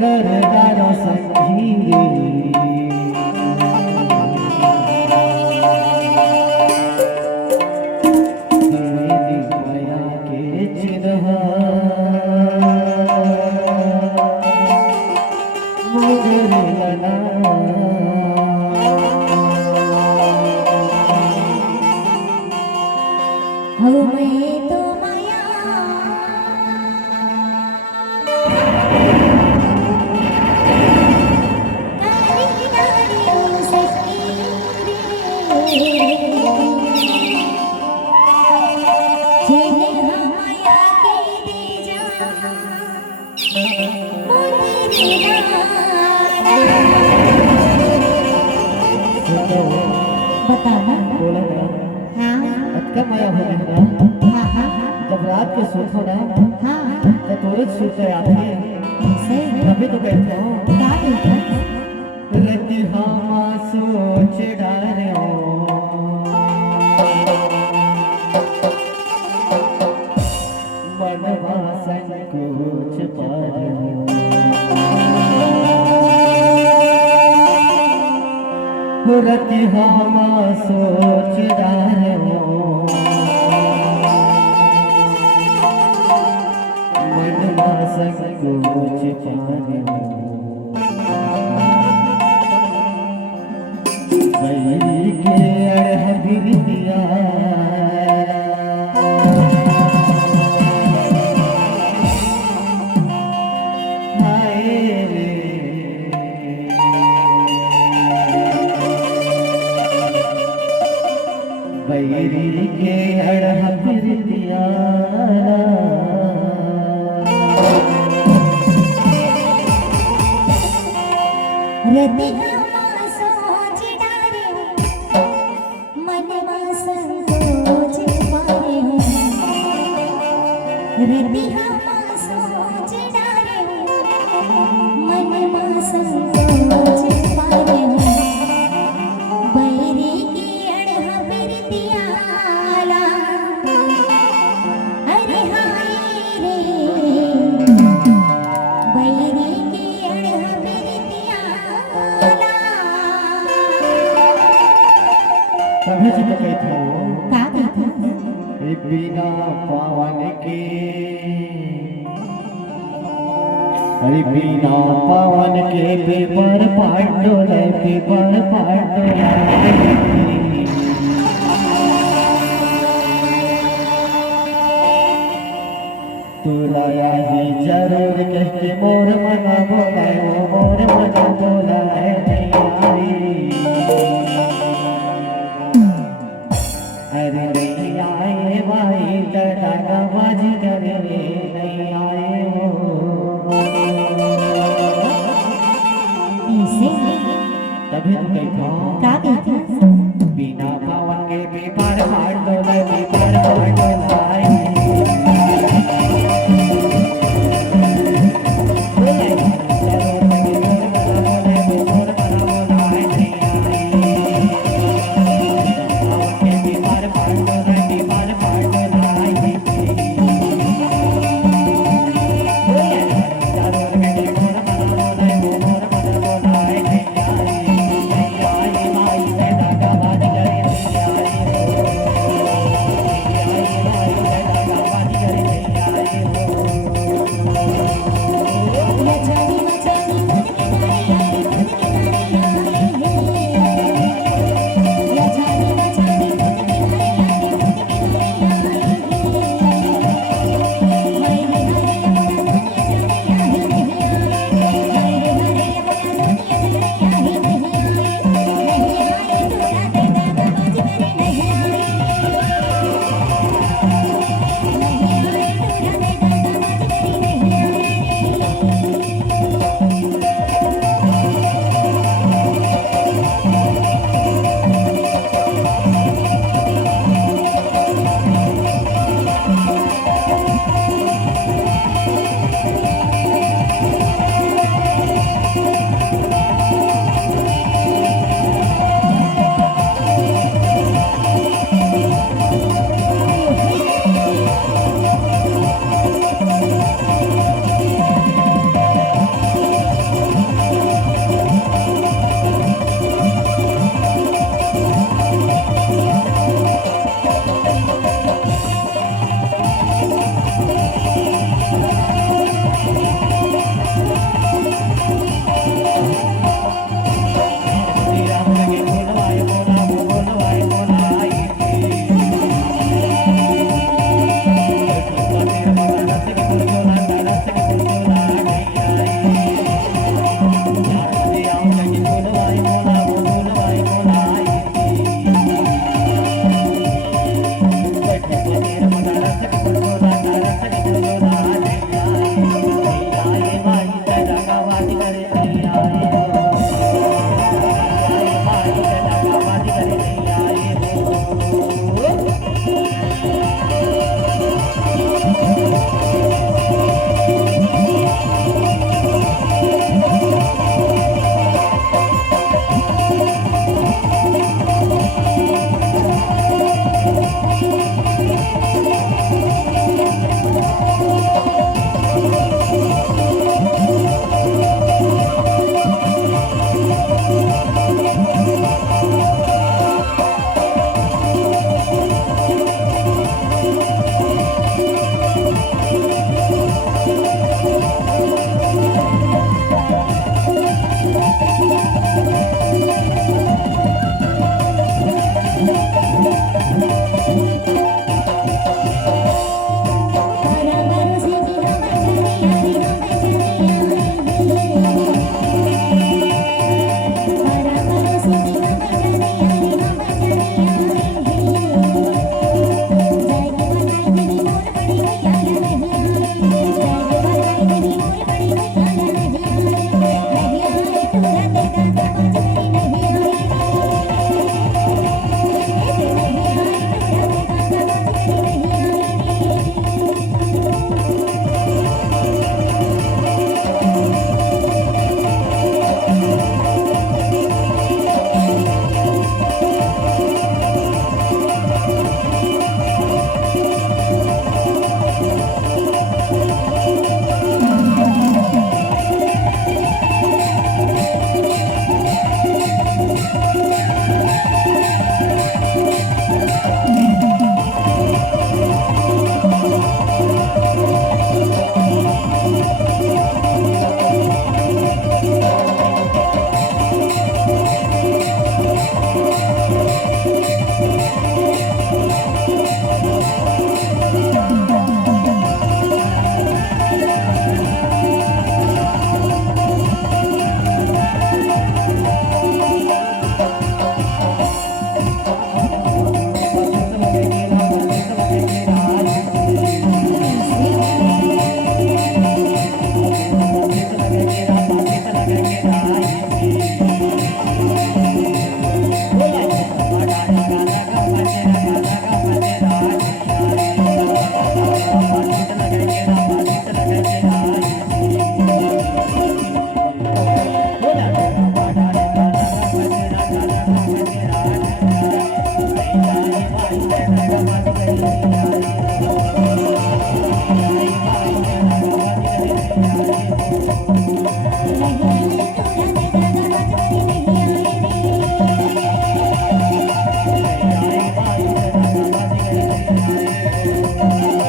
करदारो संगीरे तेरी माया के चिन्हा मुझे लना हो मैं तो माया बताना बोला ना हाँ अटका माया हो गई ना हाँ हाँ जब रात के सोचो ना हाँ तो तुरंत सोचते आते सही तभी तो कहते हो क्या देखा रति हम सोच डारे मनवा संकोच पर रति हम सोच डारे मनवा संकोच पारे बैरी के अड़ह भी दिया हाय रे बैरी के अड़ह भी दिया रति हम सोच डारे मनवा संकोच पारे रति हम सोच डारे मनवा संकोच पारे बैरी की अड़ह बिरतियाला अरे हाय रे बैरी की अड़ह बिरतियाला तभी से तो कहते हो का देखा बिना पावन के अरे बिना पावन के पेपर पांडोले पेपर पांडोले तोरा यही जरूर कह के मोर मना बोला मोर मना बोला नहीं आई अरे नहीं आए भाई लड़ा बाजी करे नहीं आए हो ऐसे तभी तो कहता हूँ का देखा बिना पावन के पेपर फाड़ दो पेपर फाड़ दो के मगर मन रस के बोला रस के